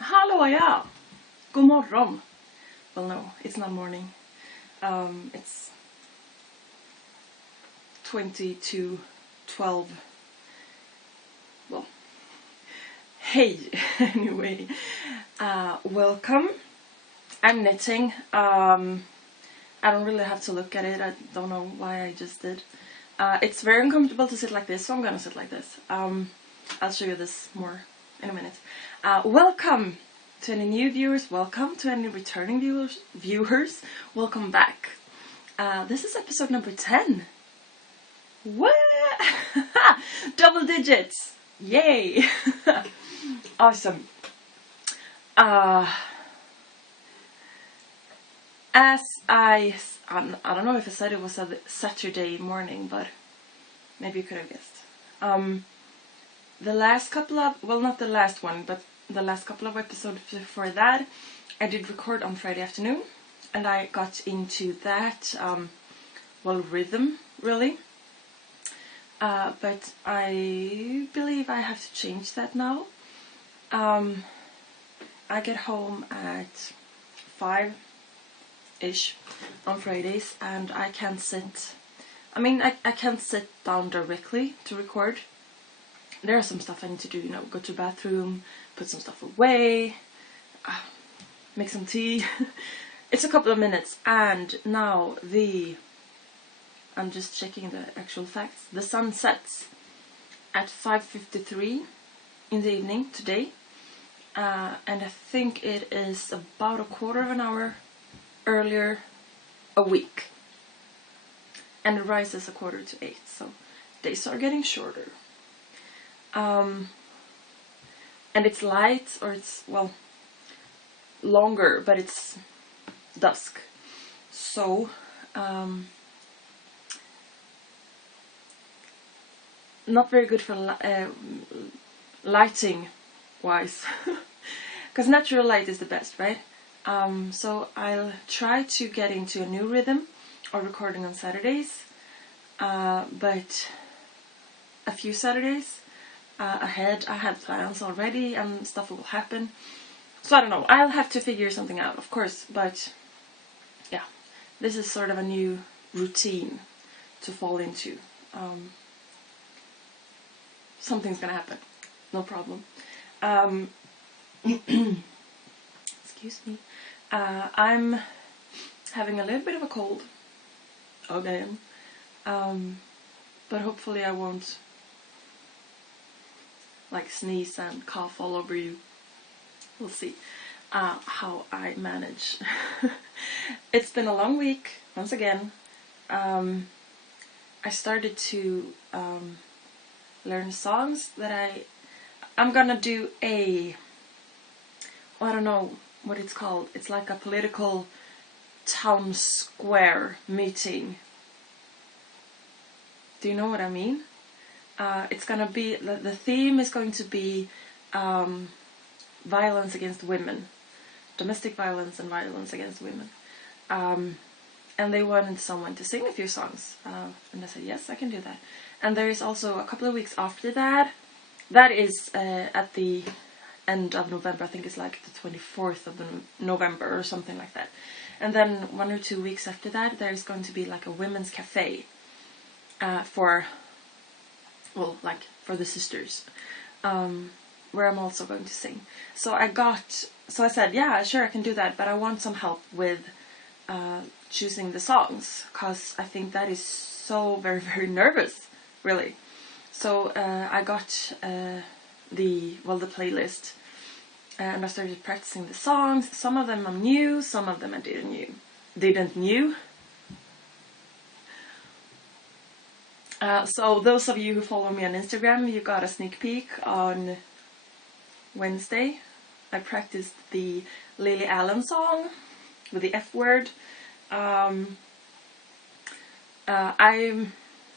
Hallå ja! God morgon! Well no, it's not morning. It's 22:12. Well, hey! Anyway, welcome. I'm knitting. I don't really have to look at it. I don't know why I just did. It's very uncomfortable to sit like this, so I'm gonna sit like this. I'll show you this more in a minute. Welcome to any new viewers. Welcome to any returning viewers. Welcome back. This is episode number 10. What? Double digits! Yay! Awesome. As I don't know if I said it was a Saturday morning, but maybe you could have guessed. The last couple of, well, not the last one, but the last couple of episodes before that, I did record on Friday afternoon, and I got into that, rhythm, really. But I believe I have to change that now. I get home at 5-ish on Fridays, and I can't sit, I can't sit down directly to record. There are some stuff I need to do, go to the bathroom, put some stuff away, make some tea. It's a couple of minutes, and now I'm just checking the actual facts. The sun sets at 5:53 in the evening today, and I think it is about a quarter of an hour earlier a week, and it rises 7:45, so days are getting shorter. And it's light, or it's, longer, but it's dusk. So, not very good for lighting wise. Because natural light is the best, right? So I'll try to get into a new rhythm or recording on Saturdays. But a few Saturdays ahead, I had plans already and stuff will happen. So I don't know, I'll have to figure something out, of course, but yeah, this is sort of a new routine to fall into. Something's gonna happen, no problem. Excuse me. I'm having a little bit of a cold again, but hopefully I won't sneeze and cough all over you. We'll see how I manage. It's been a long week once again. I started to learn songs that I'm gonna do I don't know what it's called. It's like a political town square meeting. Do you know what I mean? It's gonna be, the theme is going to be violence against women. Domestic violence and violence against women. And they wanted someone to sing a few songs. And I said, yes, I can do that. And there is also a couple of weeks after that. That is at the end of November. I think it's like the 24th of November or something like that. And then 1 or 2 weeks after that, there's going to be like a women's cafe for the sisters, where I'm also going to sing. So I said, yeah, sure, I can do that, but I want some help with choosing the songs, because I think that is so very, very nervous, really. So I got the playlist, and I started practicing the songs. Some of them I knew, some of them I didn't knew. So those of you who follow me on Instagram, you got a sneak peek on Wednesday. I practiced the Lily Allen song with the F word.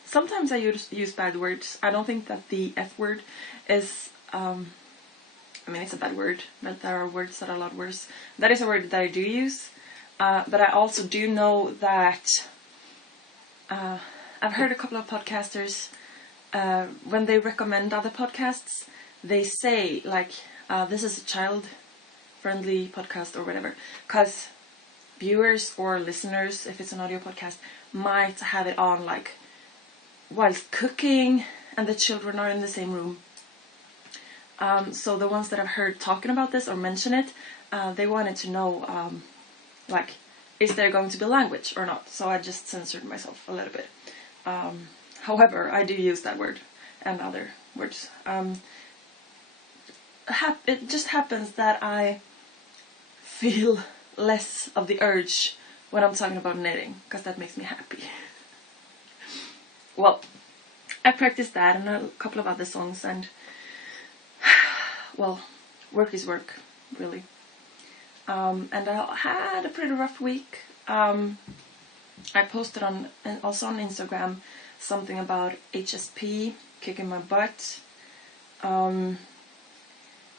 Sometimes I use bad words. I don't think that the F word is, it's a bad word, but there are words that are a lot worse. That is a word that I do use, but I also do know that I've heard a couple of podcasters, when they recommend other podcasts, they say, this is a child friendly podcast or whatever, because viewers or listeners, if it's an audio podcast, might have it on like whilst cooking and the children are in the same room. So the ones that I've heard talking about this or mention it, they wanted to know like, is there going to be language or not? So I just censored myself a little bit. However, I do use that word and other words. It just happens that I feel less of the urge when I'm talking about knitting, because that makes me happy. Well, I practiced that and a couple of other songs, and well, work is work, really. And I had a pretty rough week. I posted on, and also on Instagram, something about HSP kicking my butt.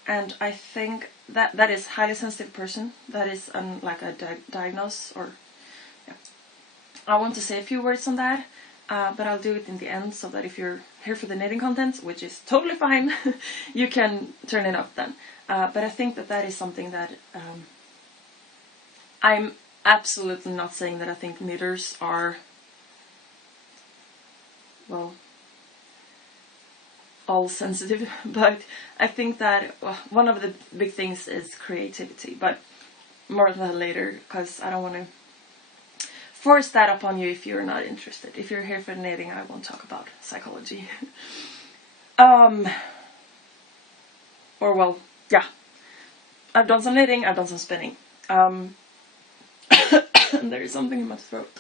And I think that is highly sensitive person. That is like a diagnose, or yeah. I want to say a few words on that, but I'll do it in the end, so that if you're here for the knitting content, which is totally fine, you can turn it off then. But I think that is something that I'm absolutely not saying that I think knitters are, well, all sensitive, but I think that one of the big things is creativity, but more on that later, because I don't want to force that upon you if you're not interested. If you're here for knitting, I won't talk about psychology. Or well, yeah, I've done some knitting, I've done some spinning. There is something in my throat.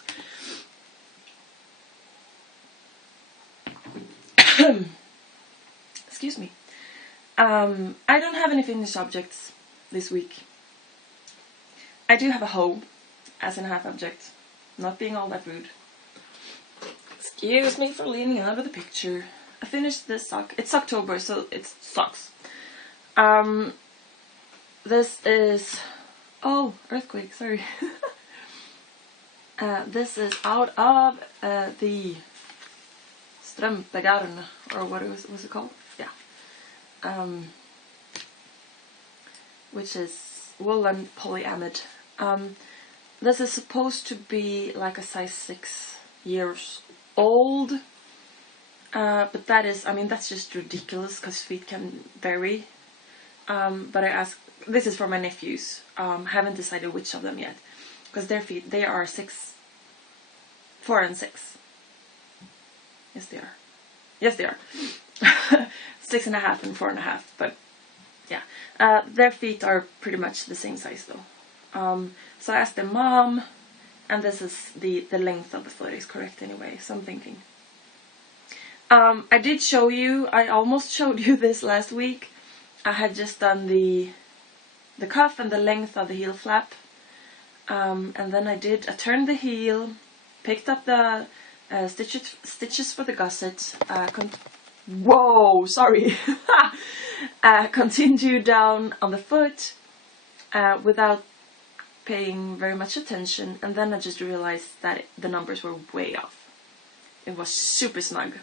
Excuse me. I don't have any finished objects this week. I do have a hoe as an half object, not being all that rude. Excuse me for leaning out of the picture. I finished this sock. It's October, so it's socks. This is... Oh, earthquake, sorry. This is out of the strømpegarn, or what was it called? Yeah. Which is woolen polyamide. This is supposed to be like a size 6 years old, but that is, I mean, that's just ridiculous because feet can vary. But I asked, this is for my nephews. Haven't decided which of them yet, because their feet, they are 4 and 6. Yes, they are. Yes, they are. 6.5 and 4.5, but yeah. Their feet are pretty much the same size though. So I asked their mom, and this is the length of the foot is correct anyway, so I'm thinking. I did show you, I almost showed you this last week. I had just done the cuff and the length of the heel flap. And then I turned the heel, picked up the stitches for the gusset, whoa, sorry, continued down on the foot without paying very much attention, and then I just realized that the numbers were way off. It was super snug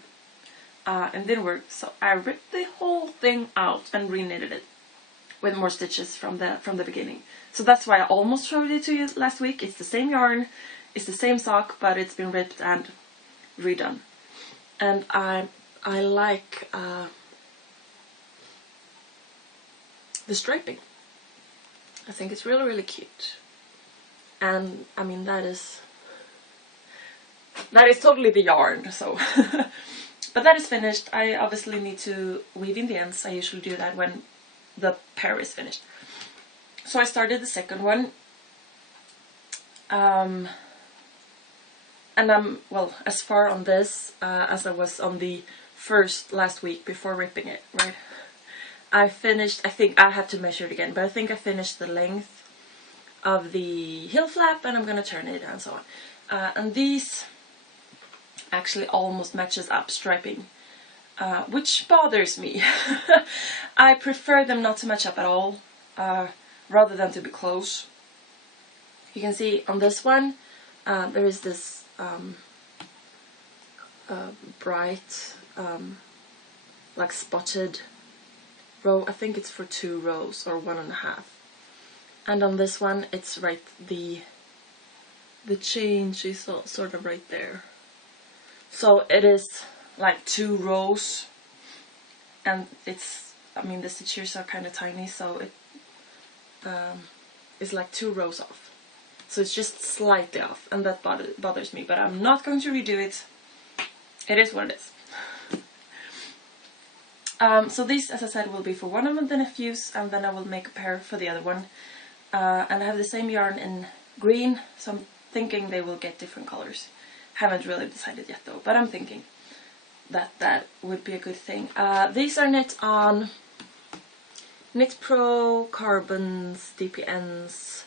and didn't work, so I ripped the whole thing out and re-knitted it with more stitches from the beginning. So that's why I almost showed it to you last week. It's the same yarn, it's the same sock, but it's been ripped and redone. And I like the striping. I think it's really, really cute. And I mean, that is totally the yarn, so but that is finished. I obviously need to weave in the ends. I usually do that when the pair is finished. So I started the second one, and I'm, well, as far on this as I was on the first last week before ripping it, right? I finished, I think I have to measure it again, but I think I finished the length of the heel flap, and I'm gonna turn it and so on. And these actually almost matches up striping, which bothers me. I prefer them not to match up at all, rather than to be close. You can see on this one, there is this bright, like spotted row. I think it's for 2 rows or 1.5. And on this one, it's right, the change is sort of right there. So it is like 2 rows, and it's, I mean, the stitches are kind of tiny, so it is like 2 rows off. So it's just slightly off, and that bothers me, but I'm not going to redo it. It is what it is. So these, as I said, will be for one of the nephews, and then I will make a pair for the other one. And I have the same yarn in green, so I'm thinking they will get different colors. Haven't really decided yet though, but I'm thinking that would be a good thing. These are knit on Knit Pro Carbons DPNs,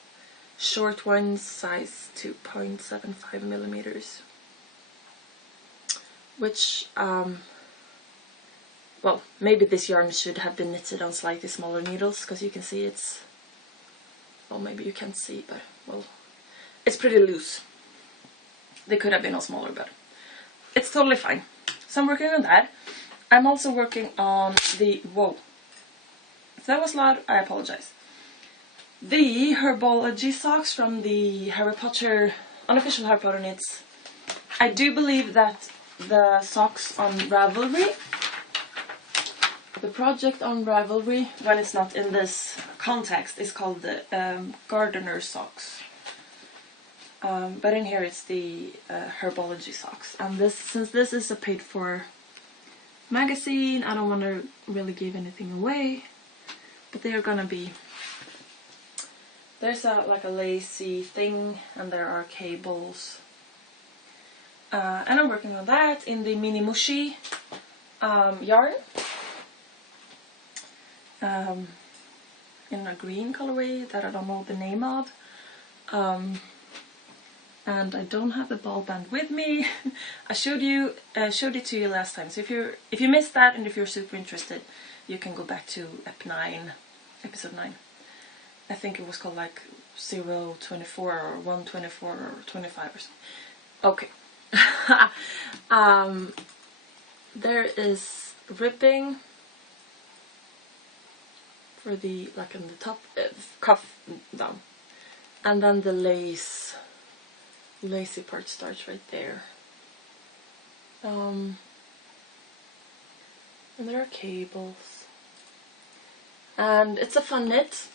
short ones, size 2.75 millimeters. Which, well, maybe this yarn should have been knitted on slightly smaller needles, because you can see it's, well, maybe you can't see, but, well, it's pretty loose. They could have been on smaller, but it's totally fine. So I'm working on that. I'm also working on the, whoa, if that was loud, I apologize. The Herbology socks from the Harry Potter, unofficial Harry Potter knits. I do believe that the socks on Ravelry, the project on Ravelry, when it's not in this context, is called the Gardener socks. But in here it's the Herbology socks. And this, since this is a paid for magazine, I don't want to really give anything away. But they are gonna be, there's like a lacy thing, and there are cables. And I'm working on that in the Mini Mushi yarn. In a green colorway that I don't know the name of. And I don't have the ball band with me. I showed it to you last time. So if you missed that, and if you're super interested, you can go back to episode 9. I think it was called like 024 or 124 or 25 or something. Okay. There is ribbing for the, like in the top, cuff down, and then the lacy part starts right there. And there are cables, and it's a fun knit.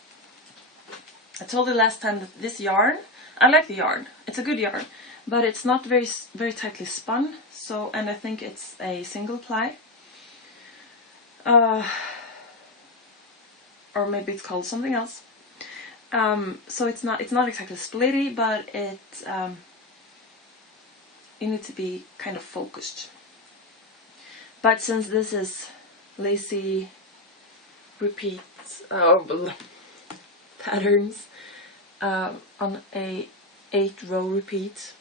I told you last time that this yarn, I like the yarn, it's a good yarn, but it's not very tightly spun. So, and I think it's a single ply, or maybe it's called something else. So it's not exactly splitty, but it needs to be kind of focused. But since this is lacy repeat patterns on a 8-row repeat,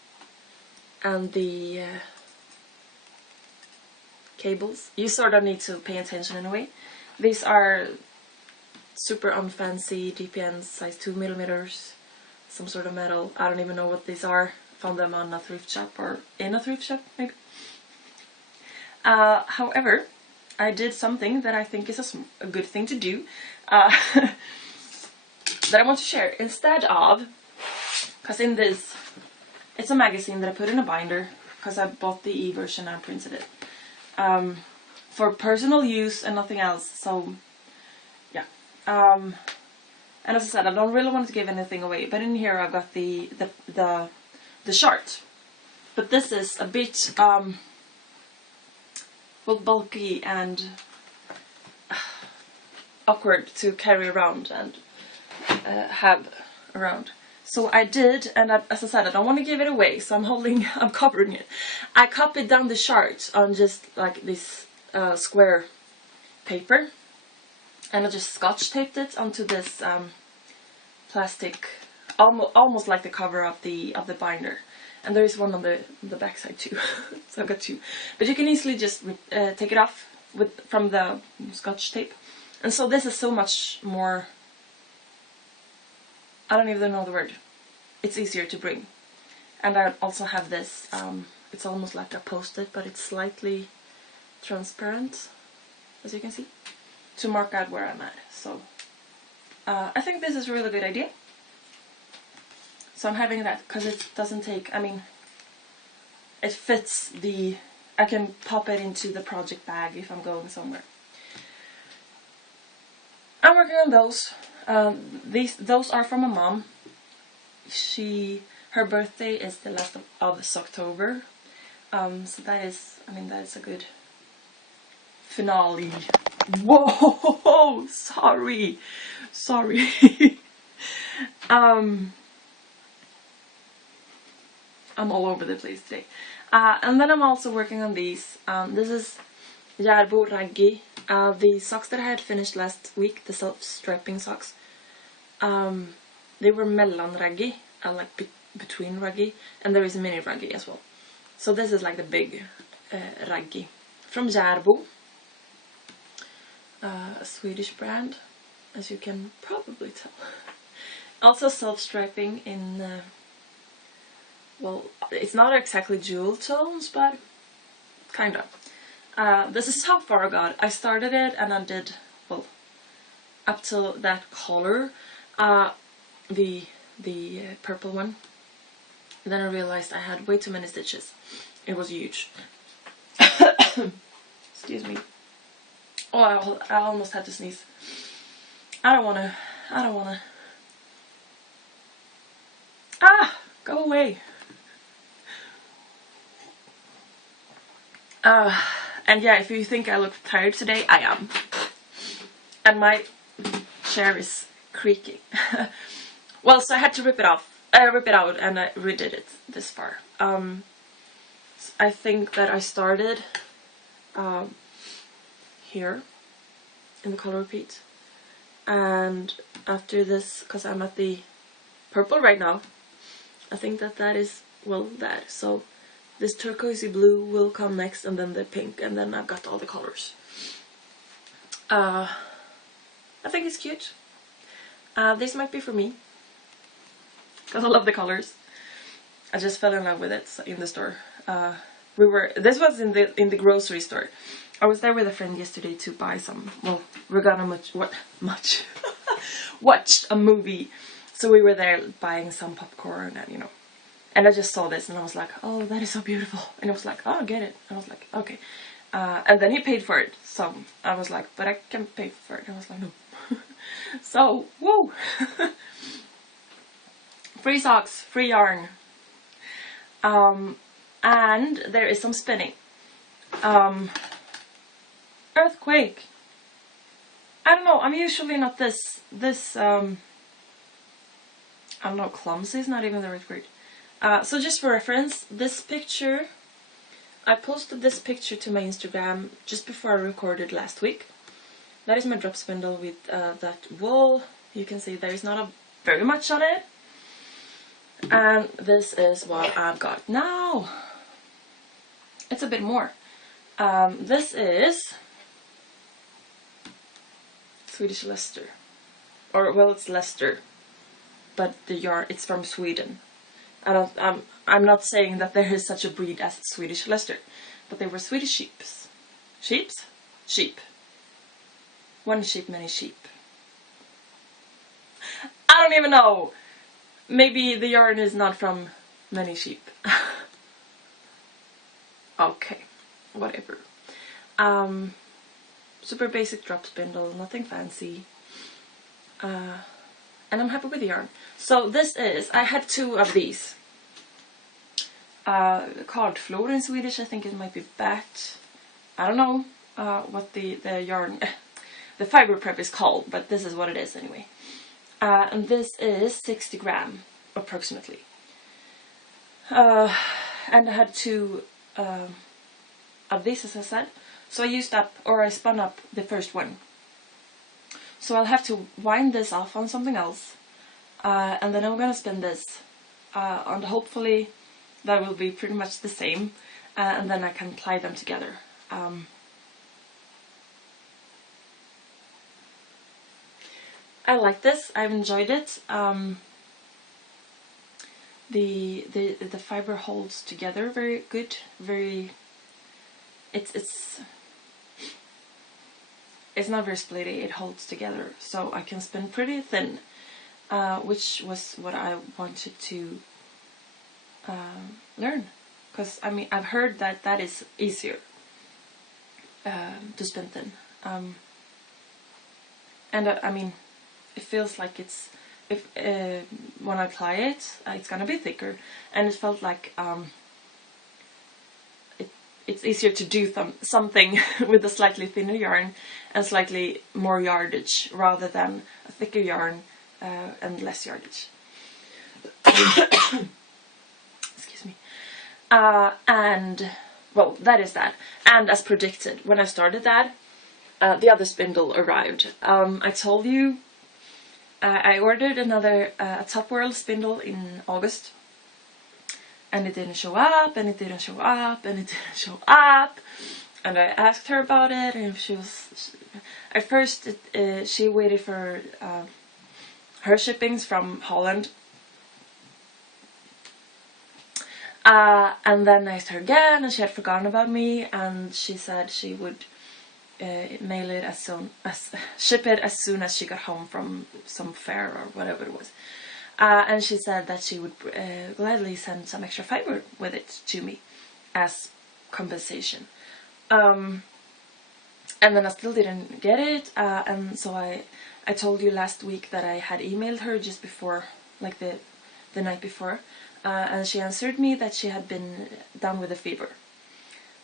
and the cables, you sort of need to pay attention in a way. These are super unfancy DPNs, size 2 millimeters, some sort of metal. I don't even know what these are. Found them on a thrift shop, or in a thrift shop maybe. However, I did something that I think is a good thing to do, that I want to share. Instead of, because in this, it's a magazine that I put in a binder, because I bought the e-version and printed it, for personal use and nothing else. So yeah, and as I said, I don't really want to give anything away, but in here I've got the chart. But this is a bit well, bulky and awkward to carry around and have around. So I did, and as I said, I don't want to give it away, so I'm covering it. I copied down the chart on just like this square paper, and I just scotch taped it onto this plastic, almost like the cover of the binder. And there is one on the back side too. So I've got 2. But you can easily just take it off from the scotch tape. And so this is so much more, I don't even know the word. It's easier to bring. And I also have this, it's almost like a post-it, but it's slightly transparent, as you can see, to mark out where I'm at. So I think this is a really good idea. So I'm having that because it doesn't take, I mean, it fits the, I can pop it into the project bag if I'm going somewhere. I'm working on those. Those are from my mom. Her birthday is the last of this October. So that is, I mean, that is a good finale. Whoa, sorry. I'm all over the place today. And then I'm also working on these. This is Järbo Raggi. The socks that I had finished last week, the self-striping socks. They were mellan raggi, like between raggi, and there is a mini raggi as well. So this is like the big raggi from Järbo, a Swedish brand, as you can probably tell. Also self-striping in, well, it's not exactly jewel tones, but kind of. This is how far I got. I started it and I did, well, up till that color, the purple one. Then I realized I had way too many stitches. It was huge. Excuse me. Oh, I almost had to sneeze. I don't wanna. Ah! Go away. And yeah, if you think I look tired today, I am. And my chair is creaking. Well, so I had to rip it out, and I redid it this far. I think that I started here in the color repeat, and after this, because I'm at the purple right now, I think that is, well, that. So this turquoisey blue will come next, and then the pink, and then I've got all the colors. I think it's cute. This might be for me, because I love the colors. I just fell in love with it in the store. This was in the grocery store. I was there with a friend yesterday to buy some, well, we're gonna watch a movie. So we were there buying some popcorn and, you know, and I just saw this and I was like, oh, that is so beautiful. And I was like, oh, get it. And I was like, okay. And then he paid for it. So I was like, but I can't pay for it. And I was like, no. So, whoa. Free socks, free yarn. And there is some spinning. Earthquake. I don't know, I'm usually not this I don't know, clumsy is not even the right word. So just for reference, this picture, I posted this picture to my Instagram just before I recorded last week. That is my drop spindle with that wool. You can see there is not very much on it. And this is what I've got now. It's a bit more. This is Swedish Leicester. Or, well, it's Leicester. But the yarn, it's from Sweden. I'm not saying that there is such a breed as Swedish Leicester. But they were Swedish sheeps. Sheeps? Sheep. One sheep, many sheep. I don't even know. Maybe the yarn is not from many sheep. Okay, whatever. Super basic drop spindle, nothing fancy. And I'm happy with the yarn. So this is, I had two of these. Cardflor in Swedish, I think it might be bat. I don't know what the yarn, the fiber prep is called, but this is what it is anyway. And this is 60 gram, approximately. And I had two of these, as I said. So I spun up the first one. So I'll have to wind this off on something else. And then I'm gonna spin this. And hopefully that will be pretty much the same. And then I can ply them together. I like this. I've enjoyed it. The fiber holds together very good. Very. It's not very splitty. It holds together, so I can spin pretty thin. which was what I wanted to learn. Because I mean, I've heard that that is easier to spin thin, and I mean, it feels like it's if when I apply it, it's gonna be thicker, and it felt like it's easier to do something with a slightly thinner yarn and slightly more yardage rather than a thicker yarn and less yardage. Excuse me. And well, that is that. And as predicted, when I started that, the other spindle arrived. I told you I ordered another Top World spindle in August. And it didn't show up, and it didn't show up, and it didn't show up. And I asked her about it, and she was... At first, she waited for her shippings from Holland. And then I asked her again, and she had forgotten about me, and she said she would mail it as soon as... ship it as soon as she got home from some fair or whatever it was. And she said that she would gladly send some extra fiber with it to me as compensation. And then I still didn't get it, and so I told you last week that I had emailed her just before, like the night before, and she answered me that she had been down with a fever.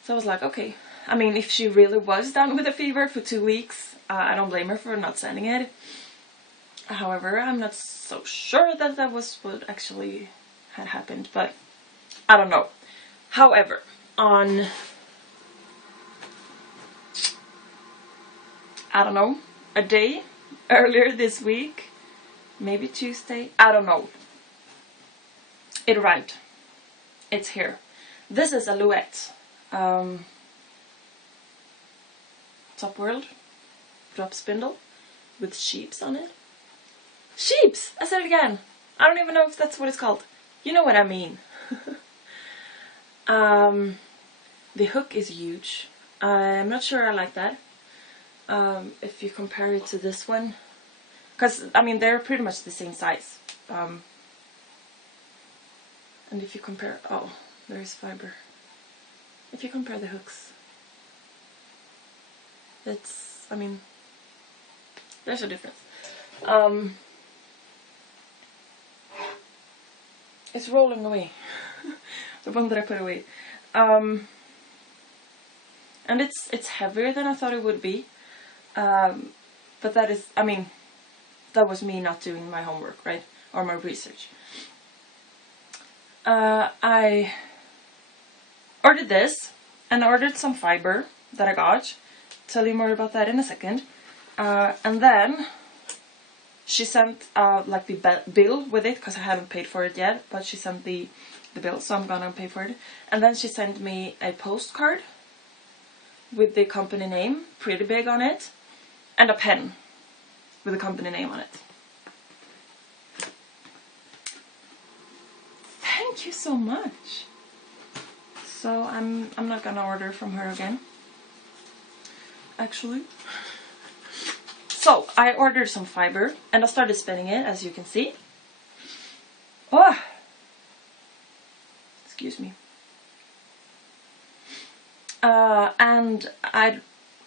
So I was like, okay. I mean, if she really was down with a fever for 2 weeks, I don't blame her for not sending it. However, I'm not so sure that that was what actually had happened, but I don't know. However, on, I don't know, a day earlier this week, maybe Tuesday, I don't know, it arrived. It's here. This is a Louette Top World drop spindle with sheeps on it. Sheeps! I said it again. I don't even know if that's what it's called. You know what I mean. The hook is huge. I'm not sure I like that. If you compare it to this one. Because, I mean, they're pretty much the same size. And if you compare... Oh, there is fiber. If you compare the hooks. It's... I mean... There's a difference. It's rolling away. The one that I put away. And it's heavier than I thought it would be. But that is, I mean, that was me not doing my homework, right? Or my research. I ordered this, and I ordered some fiber that I got. Tell you more about that in a second. And then she sent like the bill with it, because I haven't paid for it yet, but she sent the bill, so I'm gonna pay for it. And then she sent me a postcard with the company name, pretty big on it, and a pen with the company name on it. Thank you so much. So I'm not gonna order from her again, actually. So, I ordered some fiber, and I started spinning it, as you can see. Oh! Excuse me. And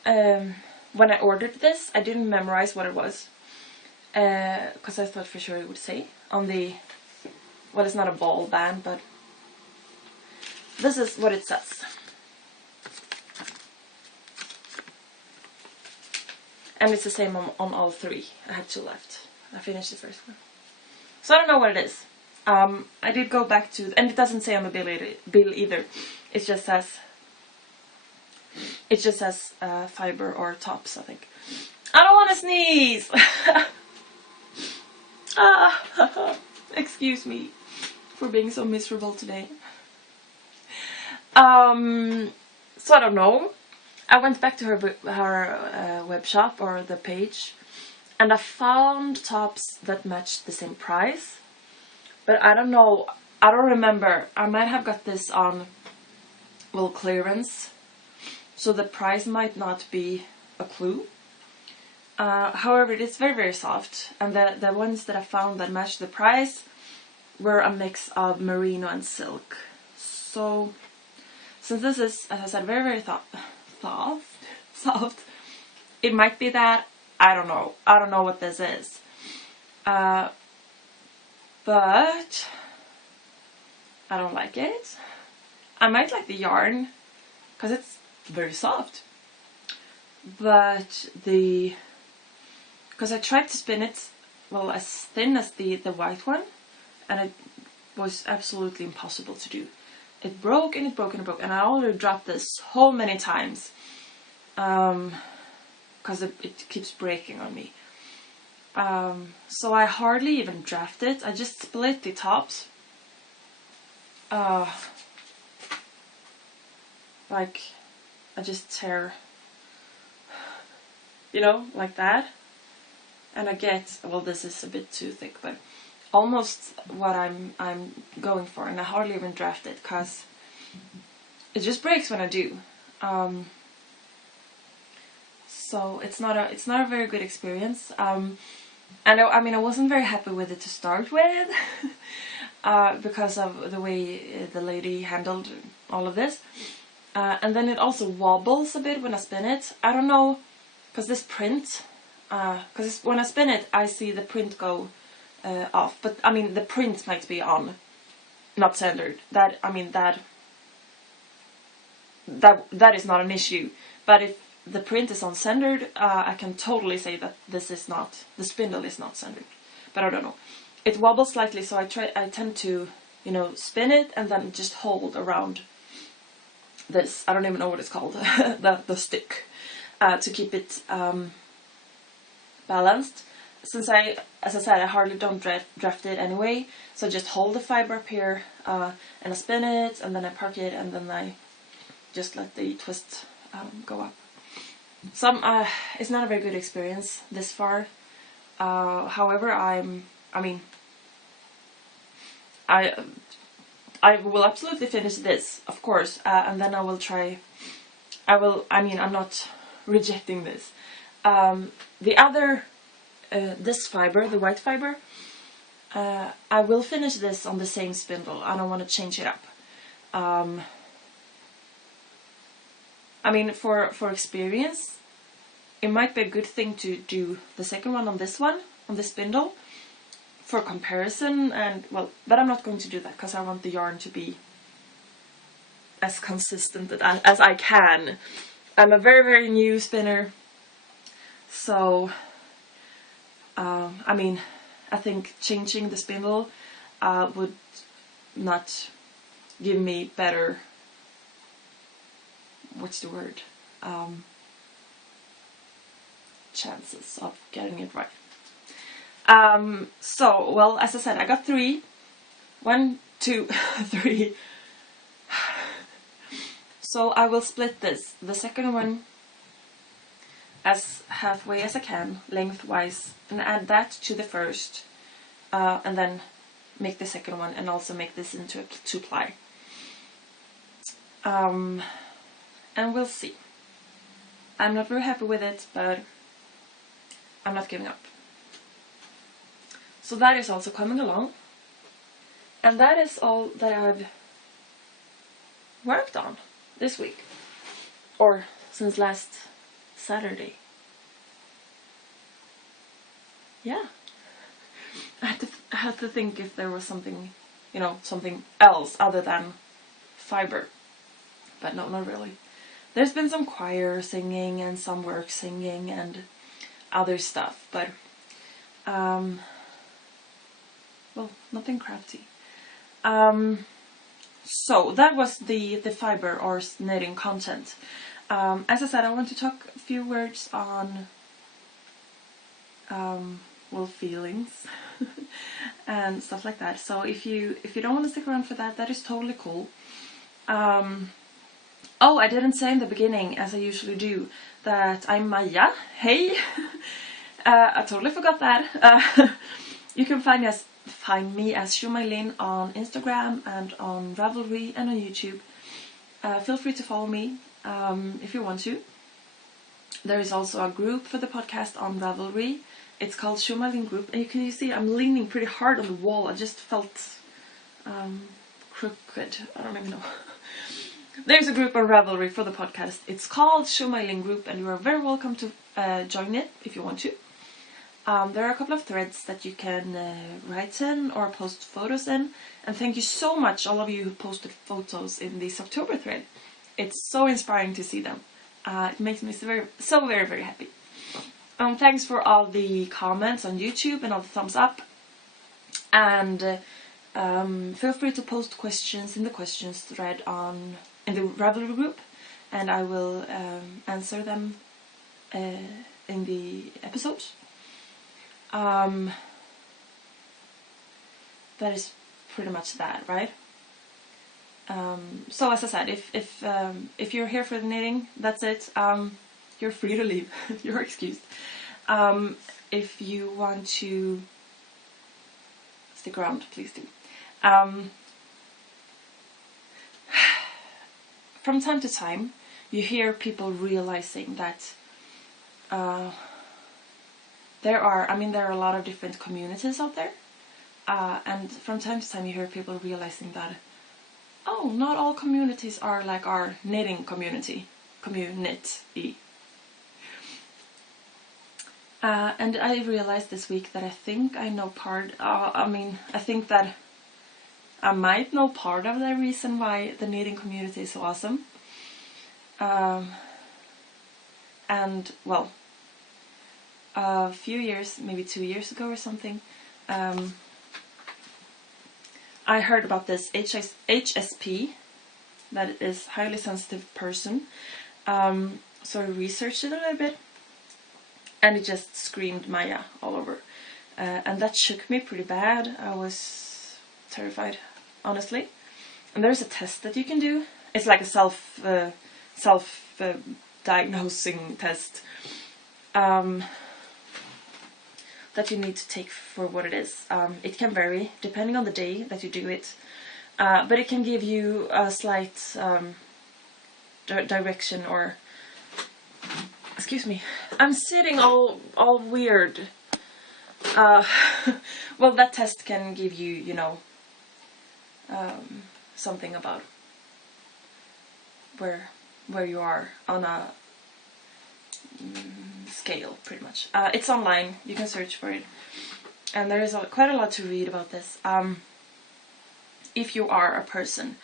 when I ordered this, I didn't memorize what it was. Because I thought for sure it would say on the... Well, it's not a ball band, but... This is what it says. And it's the same on all three. I have 2 left. I finished the first one. So I don't know what it is. I did go back to... And it doesn't say on the bill either. It just says... It just says fiber or tops, I think. I don't want to sneeze! Excuse me for being so miserable today. So I don't know. I went back to her web shop, or the page, and I found tops that matched the same price. But I don't know, I don't remember. I might have got this on, well, clearance, so the price might not be a clue. However, it is very, very soft, and the ones that I found that matched the price were a mix of merino and silk. So, since this is, as I said, very, very soft, it might be that. I don't know. I don't know what this is. But I don't like it. I might like the yarn because it's very soft. But because I tried to spin it, well, as thin as the white one, and it was absolutely impossible to do. It broke and it broke and it broke, and I already dropped this so many times because it keeps breaking on me. So I hardly even draft it. I just split the tops. Like, I just tear, you know, like that. And I get, well, this is a bit too thick, but almost what I'm going for, and I hardly even draft it because it just breaks when I do. So it's not a very good experience. And I mean, I wasn't very happy with it to start with because of the way the lady handled all of this. And then it also wobbles a bit when I spin it. I don't know, because this print, because when I spin it, I see the print go off. But I mean, the print might be on, not centered. That is not an issue. But if the print is uncentered, I can totally say that the spindle is not centered. But I don't know. It wobbles slightly, so I tend to, you know, spin it and then just hold around this. I don't even know what it's called, the stick, to keep it balanced. Since as I said, I hardly don't draft it anyway, so I just hold the fiber up here, and I spin it, and then I park it, and then I just let the twist go up. So it's not a very good experience this far. However, I will absolutely finish this, of course, and then I will try. I'm not rejecting this. The other, this fiber, the white fiber, I will finish this on the same spindle. I don't want to change it up. I mean, for experience, it might be a good thing to do the second one on this spindle, for comparison, and well, but I'm not going to do that because I want the yarn to be as consistent as I can. I'm a very, very new spinner, so I mean, I think changing the spindle would not give me better, what's the word, chances of getting it right. So, well, as I said, I got 3. 1, 2, 3. So I will split this, the second one, as halfway as I can, lengthwise, and add that to the first, and then make the second one, and also make this into a 2-ply. And we'll see. I'm not very happy with it, but I'm not giving up. So that is also coming along. And that is all that I've worked on this week. Or since last Saturday. Yeah. I had to think if there was something, you know, something else other than fiber. But no, not really. There's been some choir singing and some work singing and other stuff, but well, nothing crafty. So that was the fiber or knitting content. As I said, I want to talk a few words on well, feelings and stuff like that. So if you don't want to stick around for that, that is totally cool. Oh, I didn't say in the beginning, as I usually do, that I'm Maja. Hey! I totally forgot that. You can find me as sjomajlin on Instagram and on Ravelry and on YouTube. Feel free to follow me if you want to. There is also a group for the podcast on Ravelry. It's called Sjomajlin group, and you see I'm leaning pretty hard on the wall. I just felt crooked. I don't even know. There's a group on Ravelry for the podcast. It's called sjomajlin group, and you are very welcome to join it if you want to. There are a couple of threads that you can write in or post photos in. And thank you so much, all of you who posted photos in this October thread. It's so inspiring to see them. It makes me so very, very happy. Thanks for all the comments on YouTube and all the thumbs up. And feel free to post questions in the questions thread in the Ravelry group, and I will answer them in the episodes. That is pretty much that, right? So as I said, if you're here for the knitting, that's it. You're free to leave. You're excused. If you want to stick around, please do. From time to time, you hear people realizing that there are a lot of different communities out there, and from time to time you hear people realizing that, oh, not all communities are like our knitting community. And I realized this week that I think I know I think that I might know part of the reason why the knitting community is so awesome. And well, a few years, maybe 2 years ago or something, I heard about this HSP, that is highly sensitive person. So I researched it a little bit, and it just screamed Maya all over. And that shook me pretty bad. I was terrified, honestly. And there's a test that you can do. It's like a self-diagnosing test that you need to take for what it is. It can vary depending on the day that you do it, but it can give you a slight direction, or excuse me, I'm sitting all weird. Well, that test can give you, something about where you are on a scale, pretty much. It's online, you can search for it, and there is quite a lot to read about this. If you are a person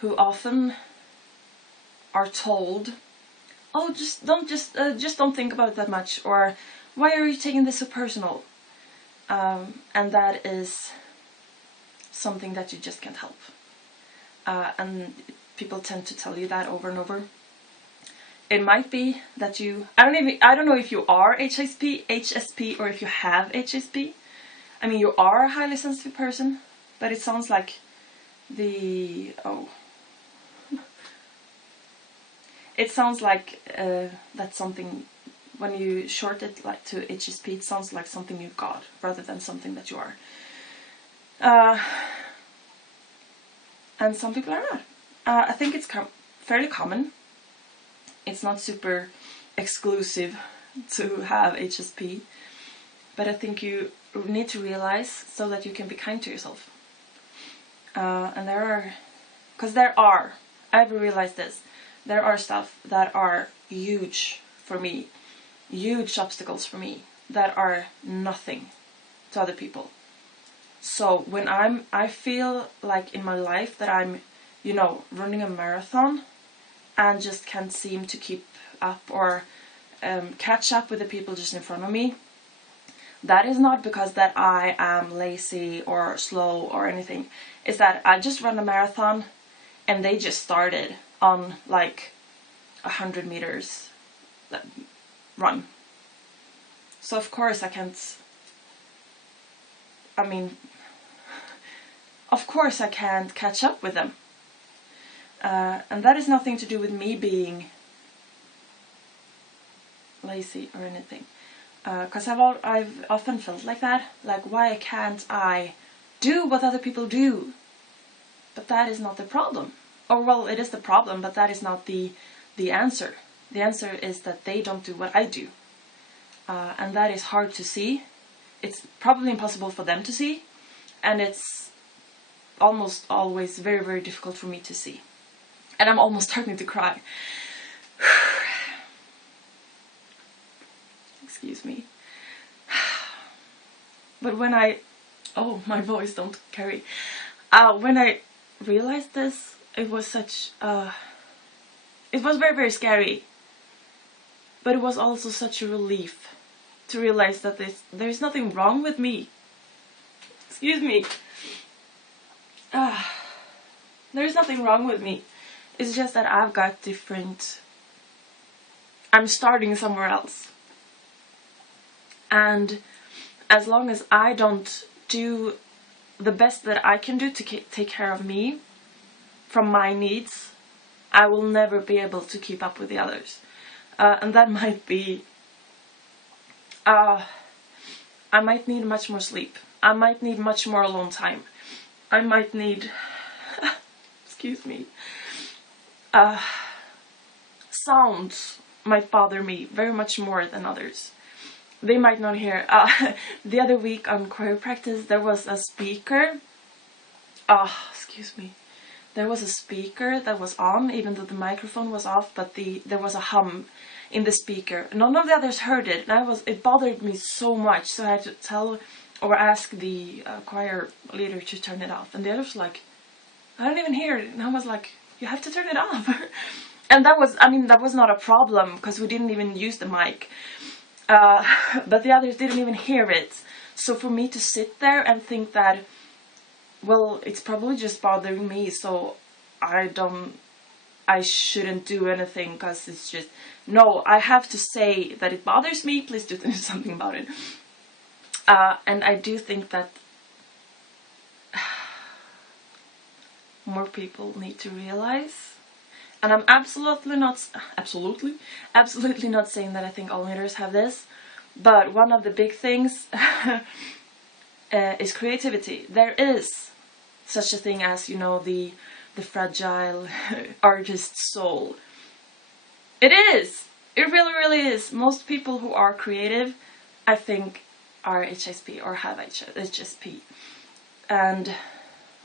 who often are told, oh, just don't think about it that much, or why are you taking this so personal, and that is something that you just can't help, and people tend to tell you that over and over. It might be that I don't know if you are HSP or if you have HSP. I mean, you are a highly sensitive person, but it sounds like it sounds like that's something, when you short it like to HSP, it sounds like something you've got rather than something that you are. And some people are not. I think it's fairly common. It's not super exclusive to have HSP, but I think you need to realize so that you can be kind to yourself. And I've realized this, there are stuff that are huge for me, huge obstacles for me, that are nothing to other people. So when I feel like in my life that I'm, running a marathon and just can't seem to keep up or catch up with the people just in front of me, that is not because that I am lazy or slow or anything. It's that I just run a marathon and they just started on like 100 meters run. So of course I can't, of course I can't catch up with them. And that is nothing to do with me being lazy or anything. Because I've often felt like that. Like, why can't I do what other people do? But that is not the problem. Or, well, it is the problem, but that is not the answer. The answer is that they don't do what I do. And that is hard to see. It's probably impossible for them to see. And it's almost always very, very difficult for me to see. And I'm almost starting to cry. Excuse me. But when oh, my voice don't carry. When I realized this, it was such, it was very, very scary. But it was also such a relief to realize that there's nothing wrong with me. Excuse me. There's nothing wrong with me. It's just that I've got different... I'm starting somewhere else. And as long as I don't do the best that I can do to take care of me from my needs, I will never be able to keep up with the others. And that might be... I might need much more sleep. I might need much more alone time. I might need... excuse me. Sounds might bother me very much more than others. They might not hear. The other week on choir practice, there was a speaker. Excuse me. There was a speaker that was on, even though the microphone was off, but there was a hum in the speaker. None of the others heard it, and it bothered me so much, so I had to tell or ask the choir leader to turn it off. And the others were like, I don't even hear it. And I was like, you have to turn it off. And that was not a problem, because we didn't even use the mic. But the others didn't even hear it. So for me to sit there and think that, well, it's probably just bothering me, so I shouldn't do anything, because it's just... No, I have to say that it bothers me, please do something about it. And I do think that more people need to realize, and I'm absolutely not saying that I think all knitters have this, but one of the big things is creativity. There is such a thing as, you know, the fragile artist soul. It is! It really, really is. Most people who are creative, I think, are HSP or have HSP. And,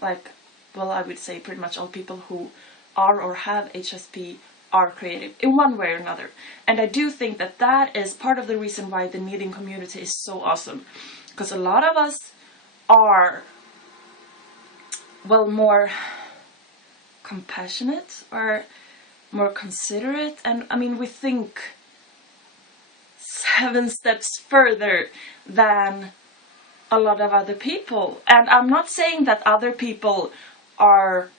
like, well, I would say pretty much all people who are or have HSP are creative in one way or another. And I do think that that is part of the reason why the knitting community is so awesome. Because a lot of us are, well, more compassionate or more considerate, and I mean, we think 7 steps further than a lot of other people. And I'm not saying that other people are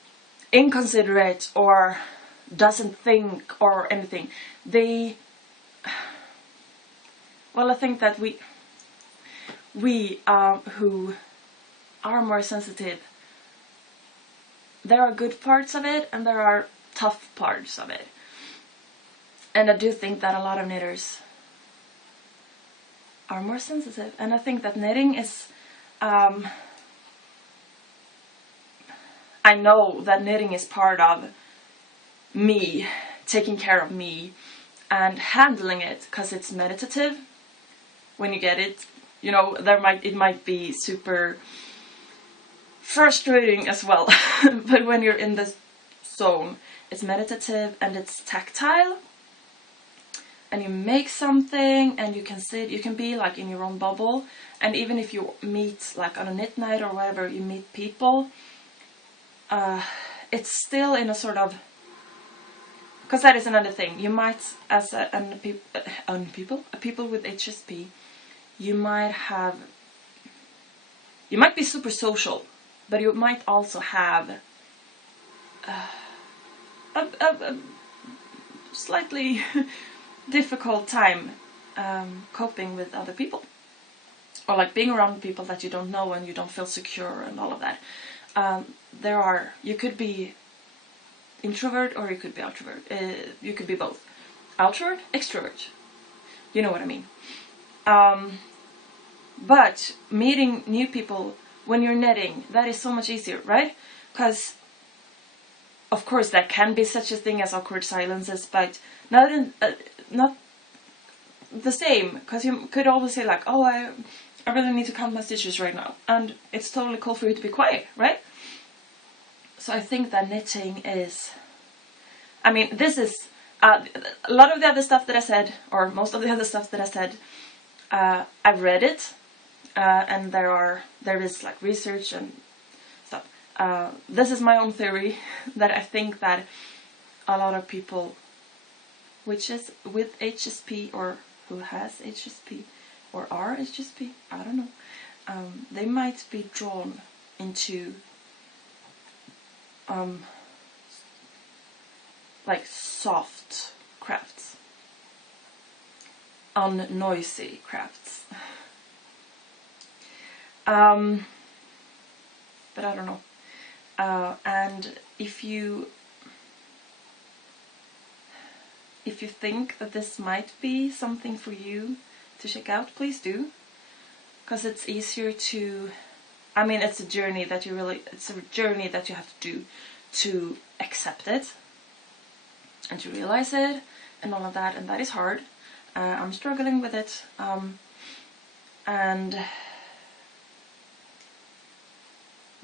inconsiderate or doesn't think or anything. Well, I think that we who are more sensitive, there are good parts of it and there are tough parts of it. And I do think that a lot of knitters are more sensitive, and I think that knitting is I know that knitting is part of me taking care of me and handling it, because it's meditative. When you get it, you know, it might be super frustrating as well. But when you're in the zone, it's meditative and it's tactile, and you make something and you can sit, you can be like in your own bubble. And even if you meet like on a knit night or whatever, you meet people, it's still in a sort of, because that is another thing, you might, as people with HSP, you might be super social, but you might also have a slightly difficult time coping with other people, or like being around people that you don't know and you don't feel secure and all of that. You could be introvert or you could be outrovert. You could be both. Outrovert, extrovert. You know what I mean. But meeting new people when you're knitting, that is so much easier, right? Because of course there can be such a thing as awkward silences, but not the same, because you could always say like, oh, I really need to count my stitches right now, and it's totally cool for you to be quiet, right? So I think that knitting is, I mean, this is a lot of the other stuff that I said, or most of the other stuff that I said, I've read it, and there is like research and stuff. This is my own theory that I think that a lot of people, which is with HSP or who has HSP or are HSP, I don't know, they might be drawn into like soft crafts, unnoisy crafts. But I don't know. And if you think that this might be something for you to check out, please do, because it's easier to, I mean, it's a journey that you have to do to accept it and to realize it and all of that, and that is hard. I'm struggling with it,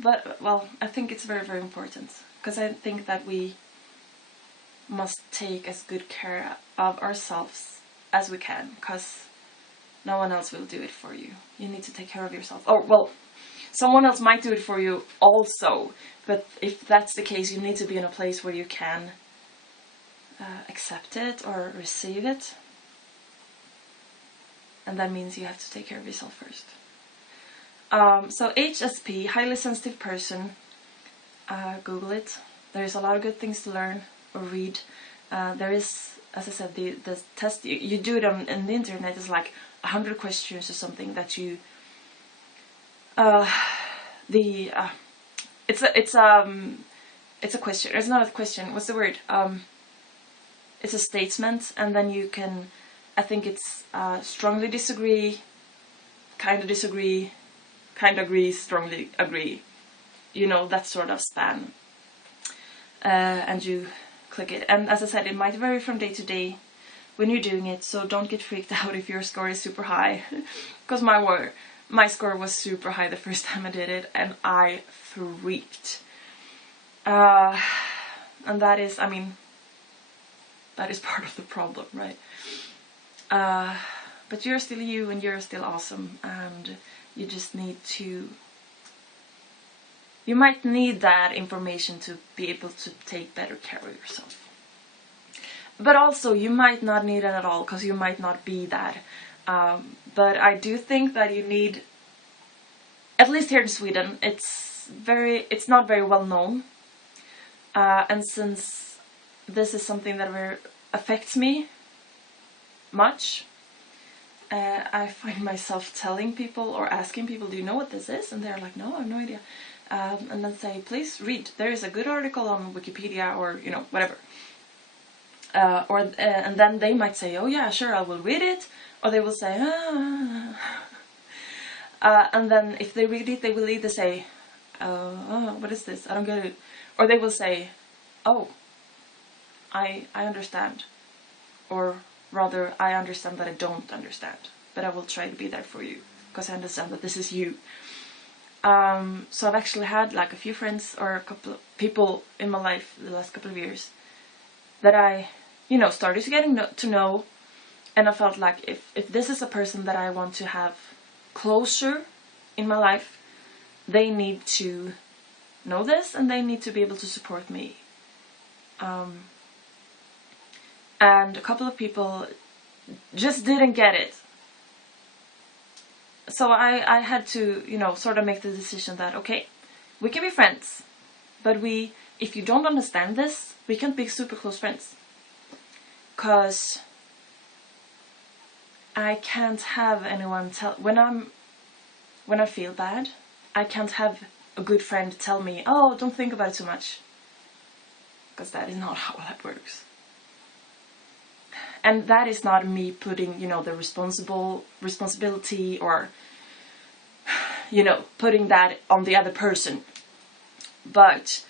but well, I think it's very, very important, because I think that we must take as good care of ourselves as we can, because no one else will do it for you. You need to take care of yourself. Or, well, someone else might do it for you also, but if that's the case, you need to be in a place where you can accept it or receive it. And that means you have to take care of yourself first. So HSP, highly sensitive person, Google it. There's a lot of good things to learn or read. There is, as I said, the test, you do it on the internet. It's like 100 questions or something that you, it's a question, it's not a question, what's the word, it's a statement, and then you can, I think it's strongly disagree, kind of disagree, kind of agree, strongly agree, you know, that sort of span, and you click it. And as I said, it might vary from day to day when you're doing it, so don't get freaked out if your score is super high, because my score was super high the first time I did it, and I freaked. And that is, I mean, that is part of the problem, right? But you're still you, and you're still awesome, and you just need to, you might need that information to be able to take better care of yourself. But also, you might not need it at all, because you might not be that. But I do think that you need, at least here in Sweden, it's not very well known. And since this is something that affects me much, I find myself telling people or asking people, do you know what this is? And they're like, no, I have no idea. And then say, please read. There is a good article on Wikipedia, or, you know, whatever. And then they might say, oh yeah, sure, I will read it. Or they will say, and then if they read it, they will either say, what is this? I don't get it. Or they will say, oh, I understand. Or rather, I understand that I don't understand. But I will try to be there for you, because I understand that this is you. So I've actually had like a few friends or a couple of people in my life the last couple of years that I, you know, started to know, and I felt like if this is a person that I want to have closer in my life, they need to know this, and they need to be able to support me. And a couple of people just didn't get it. So I had to, you know, sort of make the decision that, okay, we can be friends, but if you don't understand this, we can't be super close friends. Because I can't have anyone when I feel bad, I can't have a good friend tell me, oh, don't think about it too much. Because that is not how that works. And that is not me putting, you know, the responsibility or, you know, putting that on the other person. But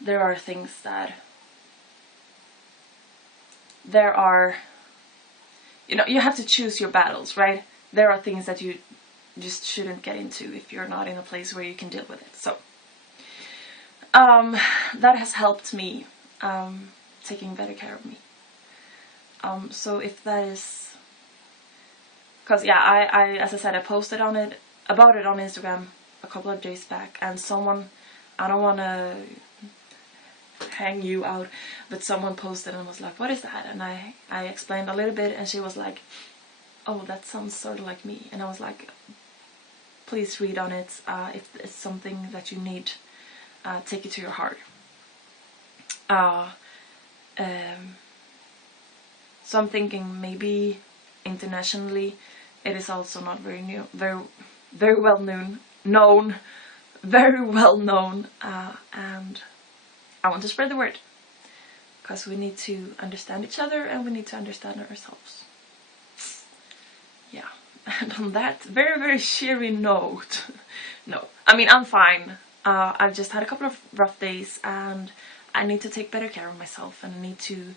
there are things that there are, you know, you have to choose your battles, right? There are things that you just shouldn't get into if you're not in a place where you can deal with it. So that has helped me taking better care of me. So if that is, because yeah, I as I said, I posted about it on Instagram a couple of days back, and someone, I don't want to hang you out, but someone posted and was like, what is that? And I explained a little bit, and she was like, oh, that sounds sort of like me. And I was like, please read on it. If it's something that you need, take it to your heart. So I'm thinking maybe internationally it is also not very new, very well known, and I want to spread the word, because we need to understand each other and we need to understand ourselves. Yeah, and on that very cheery note, no, I mean, I'm fine. I've just had a couple of rough days, and I need to take better care of myself, and I need to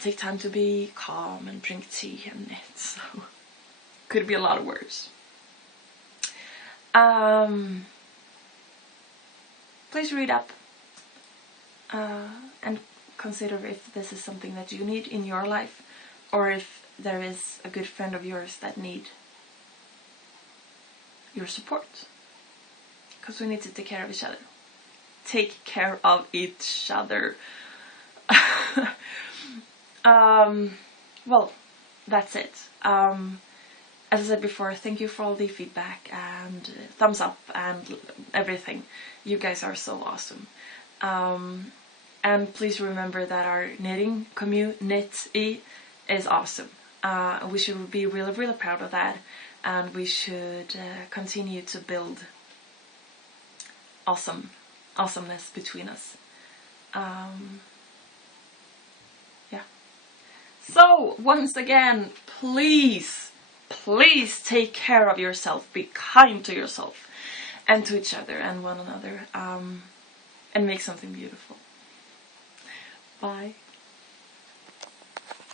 take time to be calm and drink tea and knit. So could be a lot of words. Please read up and consider if this is something that you need in your life, or if there is a good friend of yours that need your support, because we need to take care of each other. Take care of each other. Well, that's it. As I said before, thank you for all the feedback and thumbs up and everything. You guys are so awesome. And please remember that our knitting community is awesome. We should be really proud of that, and we should continue to build awesomeness between us. Yeah. So once again, please take care of yourself. Be kind to yourself and to each other and one another, and make something beautiful. Bye.